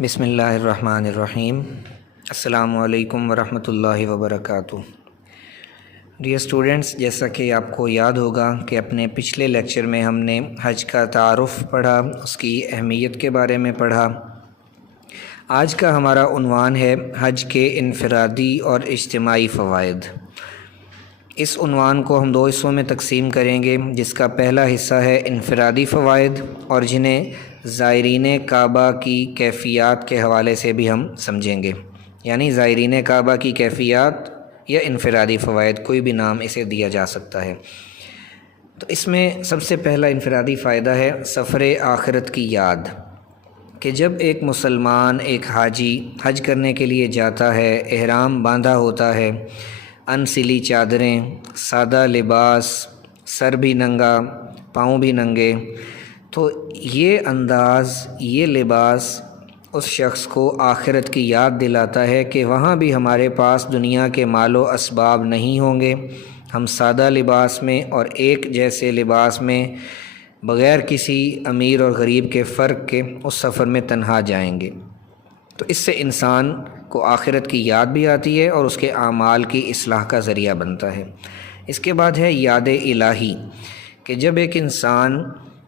بسم اللہ الرحمن الرحیم۔ السلام علیکم ورحمۃ اللہ وبرکاتہ۔ ڈیئر اسٹوڈنٹس، جیسا کہ آپ کو یاد ہوگا کہ اپنے پچھلے لیکچر میں ہم نے حج کا تعارف پڑھا، اس کی اہمیت کے بارے میں پڑھا۔ آج کا ہمارا عنوان ہے حج کے انفرادی اور اجتماعی فوائد۔ اس عنوان کو ہم دو حصوں میں تقسیم کریں گے، جس کا پہلا حصہ ہے انفرادی فوائد، اور جنہیں زائرین کعبہ کی کیفیات کے حوالے سے بھی ہم سمجھیں گے، یعنی زائرین کعبہ کی کیفیات یا انفرادی فوائد، کوئی بھی نام اسے دیا جا سکتا ہے۔ تو اس میں سب سے پہلا انفرادی فائدہ ہے سفر آخرت کی یاد، کہ جب ایک مسلمان، ایک حاجی حج کرنے کے لیے جاتا ہے، احرام باندھا ہوتا ہے، انسلی چادریں، سادہ لباس، سر بھی ننگا، پاؤں بھی ننگے، تو یہ انداز، یہ لباس اس شخص کو آخرت کی یاد دلاتا ہے کہ وہاں بھی ہمارے پاس دنیا کے مال و اسباب نہیں ہوں گے، ہم سادہ لباس میں اور ایک جیسے لباس میں بغیر کسی امیر اور غریب کے فرق کے اس سفر میں تنہا جائیں گے۔ تو اس سے انسان کو آخرت کی یاد بھی آتی ہے اور اس کے اعمال کی اصلاح کا ذریعہ بنتا ہے۔ اس کے بعد ہے یاد الہی، کہ جب ایک انسان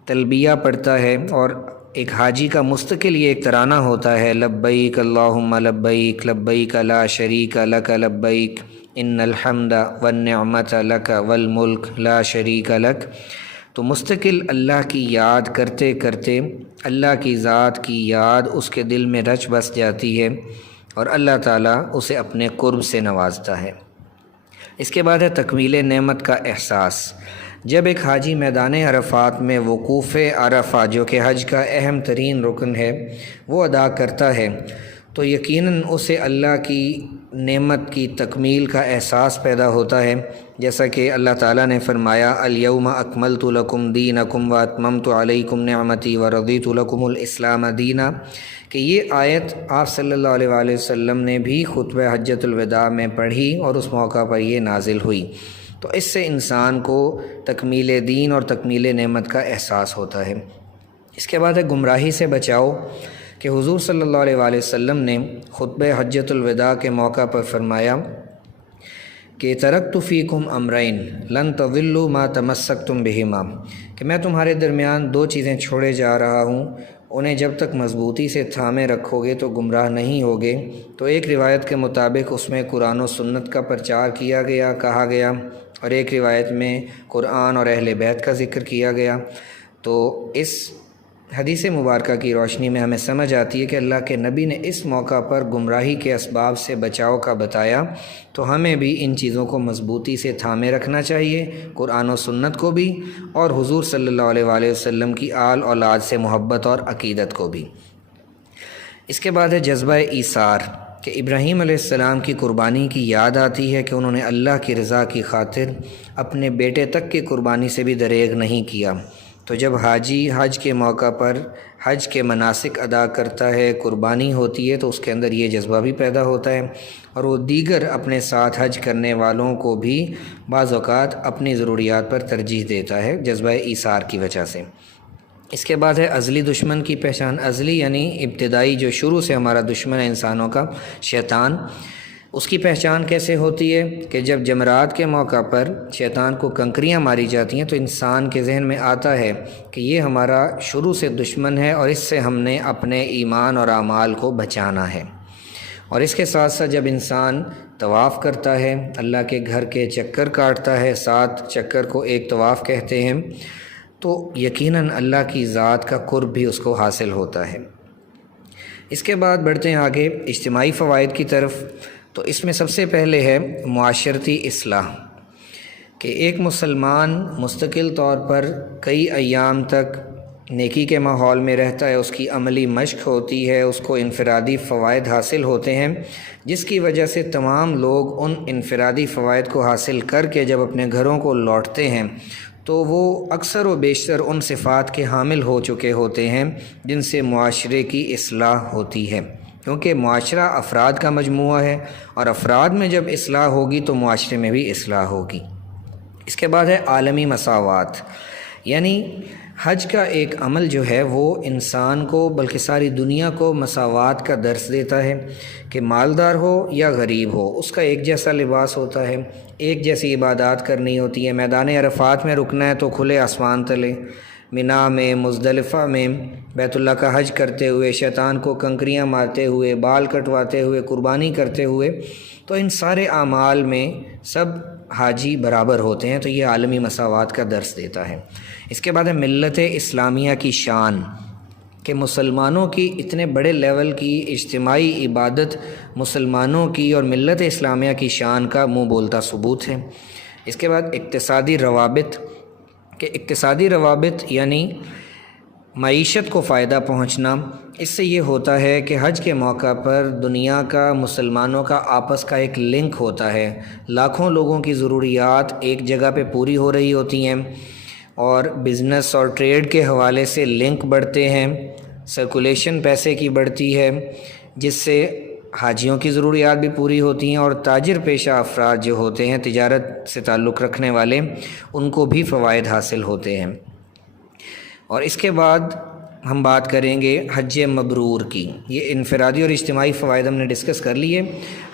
تلبیہ پڑھتا ہے، اور ایک حاجی کا مستقل یہ ایک ترانہ ہوتا ہے، لبیک اللہم لبیک لبیک لا شریک لک لبیک ان الحمد والنعمت لک والملک لا شریک لک، تو مستقل اللہ کی یاد کرتے کرتے اللہ کی ذات کی یاد اس کے دل میں رچ بس جاتی ہے اور اللہ تعالیٰ اسے اپنے قرب سے نوازتا ہے۔ اس کے بعد ہے تکمیل نعمت کا احساس۔ جب ایک حاجی میدان عرفات میں وقوف عرفہ، جو کہ حج کا اہم ترین رکن ہے، وہ ادا کرتا ہے، تو یقیناً اسے اللہ کی نعمت کی تکمیل کا احساس پیدا ہوتا ہے، جیسا کہ اللہ تعالیٰ نے فرمایا الیوم اکملت لکم دینکم واتممت علیکم نعمتی ورضیت لکم الاسلام دینا، کہ یہ آیت آپ صلی اللہ علیہ وآلہ وسلم نے بھی خطبہ حجۃ الوداع میں پڑھی اور اس موقع پر یہ نازل ہوئی۔ تو اس سے انسان کو تکمیل دین اور تکمیل نعمت کا احساس ہوتا ہے۔ اس کے بعد ہے گمراہی سے بچاؤ، کہ حضور صلی اللہ علیہ وآلہ وسلم نے خطبہ حجۃ الوداع کے موقع پر فرمایا کہ ترکت فیکم امرین لن تضلوا ما تمسکتم بہما، کہ میں تمہارے درمیان دو چیزیں چھوڑے جا رہا ہوں، انہیں جب تک مضبوطی سے تھامے رکھو گے تو گمراہ نہیں ہوگے۔ تو ایک روایت کے مطابق اس میں قرآن و سنت کا پرچار کیا گیا، کہا گیا، اور ایک روایت میں قرآن اور اہل بیت کا ذکر کیا گیا۔ تو اس حدیث مبارکہ کی روشنی میں ہمیں سمجھ آتی ہے کہ اللہ کے نبی نے اس موقع پر گمراہی کے اسباب سے بچاؤ کا بتایا، تو ہمیں بھی ان چیزوں کو مضبوطی سے تھامے رکھنا چاہیے، قرآن و سنت کو بھی، اور حضور صلی اللہ علیہ وآلہ وسلم کی آل اولاد سے محبت اور عقیدت کو بھی۔ اس کے بعد ہے جذبہ ایثار، کہ ابراہیم علیہ السلام کی قربانی کی یاد آتی ہے کہ انہوں نے اللہ کی رضا کی خاطر اپنے بیٹے تک کی قربانی سے بھی دریغ نہیں کیا۔ تو جب حاجی حج کے موقع پر حج کے مناسک ادا کرتا ہے، قربانی ہوتی ہے، تو اس کے اندر یہ جذبہ بھی پیدا ہوتا ہے، اور وہ دیگر اپنے ساتھ حج کرنے والوں کو بھی بعض اوقات اپنی ضروریات پر ترجیح دیتا ہے، جذبہ ایثار کی وجہ سے۔ اس کے بعد ہے ازلی دشمن کی پہچان۔ ازلی یعنی ابتدائی، جو شروع سے ہمارا دشمن ہے انسانوں کا، شیطان۔ اس کی پہچان کیسے ہوتی ہے کہ جب جمرات کے موقع پر شیطان کو کنکریاں ماری جاتی ہیں، تو انسان کے ذہن میں آتا ہے کہ یہ ہمارا شروع سے دشمن ہے اور اس سے ہم نے اپنے ایمان اور اعمال کو بچانا ہے۔ اور اس کے ساتھ ساتھ جب انسان طواف کرتا ہے، اللہ کے گھر کے چکر کاٹتا ہے، 7 چکر کو ایک طواف کہتے ہیں، تو یقیناً اللہ کی ذات کا قرب بھی اس کو حاصل ہوتا ہے۔ اس کے بعد بڑھتے ہیں آگے اجتماعی فوائد کی طرف۔ تو اس میں سب سے پہلے ہے معاشرتی اصلاح، کہ ایک مسلمان مستقل طور پر کئی ایام تک نیکی کے ماحول میں رہتا ہے، اس کی عملی مشق ہوتی ہے، اس کو انفرادی فوائد حاصل ہوتے ہیں، جس کی وجہ سے تمام لوگ ان انفرادی فوائد کو حاصل کر کے جب اپنے گھروں کو لوٹتے ہیں، تو وہ اکثر و بیشتر ان صفات کے حامل ہو چکے ہوتے ہیں جن سے معاشرے کی اصلاح ہوتی ہے، کیونکہ معاشرہ افراد کا مجموعہ ہے، اور افراد میں جب اصلاح ہوگی تو معاشرے میں بھی اصلاح ہوگی۔ اس کے بعد ہے عالمی مساوات، یعنی حج کا ایک عمل جو ہے وہ انسان کو بلکہ ساری دنیا کو مساوات کا درس دیتا ہے کہ مالدار ہو یا غریب ہو، اس کا ایک جیسا لباس ہوتا ہے، ایک جیسی عبادات کرنی ہوتی ہے۔ میدان عرفات میں رکنا ہے تو کھلے آسمان تلے، منا میں، مزدلفہ میں بیت اللہ کا حج کرتے ہوئے، شیطان کو کنکریاں مارتے ہوئے، بال کٹواتے ہوئے، قربانی کرتے ہوئے، تو ان سارے اعمال میں سب حاجی برابر ہوتے ہیں، تو یہ عالمی مساوات کا درس دیتا ہے۔ اس کے بعد ہے ملت اسلامیہ کی شان، کہ مسلمانوں کی اتنے بڑے لیول کی اجتماعی عبادت مسلمانوں کی اور ملت اسلامیہ کی شان کا منہ بولتا ثبوت ہے۔ اس کے بعد اقتصادی روابط، کہ اقتصادی روابط یعنی معیشت کو فائدہ پہنچنا۔ اس سے یہ ہوتا ہے کہ حج کے موقع پر دنیا کا مسلمانوں کا آپس کا ایک لنک ہوتا ہے، لاکھوں لوگوں کی ضروریات ایک جگہ پہ پوری ہو رہی ہوتی ہیں، اور بزنس اور ٹریڈ کے حوالے سے لنک بڑھتے ہیں، سرکولیشن پیسے کی بڑھتی ہے، جس سے حاجیوں کی ضروریات بھی پوری ہوتی ہیں، اور تاجر پیشہ افراد جو ہوتے ہیں، تجارت سے تعلق رکھنے والے، ان کو بھی فوائد حاصل ہوتے ہیں۔ اور اس کے بعد ہم بات کریں گے حج مبرور کی۔ یہ انفرادی اور اجتماعی فوائد ہم نے ڈسکس کر لیے۔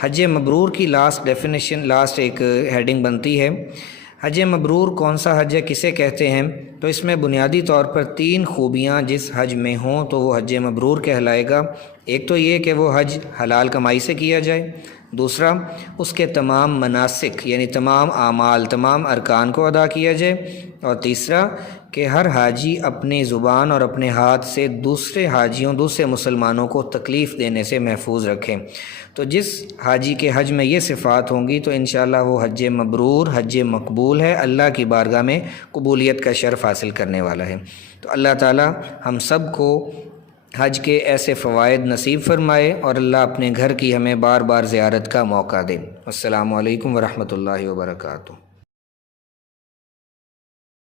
حج مبرور کی لاسٹ ایک ہیڈنگ بنتی ہے، حج مبرور کون سا حج ہے، کسے کہتے ہیں؟ تو اس میں بنیادی طور پر 3 خوبیاں جس حج میں ہوں تو وہ حج مبرور کہلائے گا۔ ایک تو یہ کہ وہ حج حلال کمائی سے کیا جائے، دوسرا اس کے تمام مناسک یعنی تمام اعمال، تمام ارکان کو ادا کیا جائے، اور تیسرا کہ ہر حاجی اپنی زبان اور اپنے ہاتھ سے دوسرے حاجیوں، دوسرے مسلمانوں کو تکلیف دینے سے محفوظ رکھیں۔ تو جس حاجی کے حج میں یہ صفات ہوں گی تو انشاءاللہ وہ حج مبرور، حج مقبول ہے، اللہ کی بارگاہ میں قبولیت کا شرف حاصل کرنے والا ہے۔ تو اللہ تعالی ہم سب کو حج کے ایسے فوائد نصیب فرمائے، اور اللہ اپنے گھر کی ہمیں بار بار زیارت کا موقع دے۔ السلام علیکم ورحمۃ اللہ وبرکاتہ۔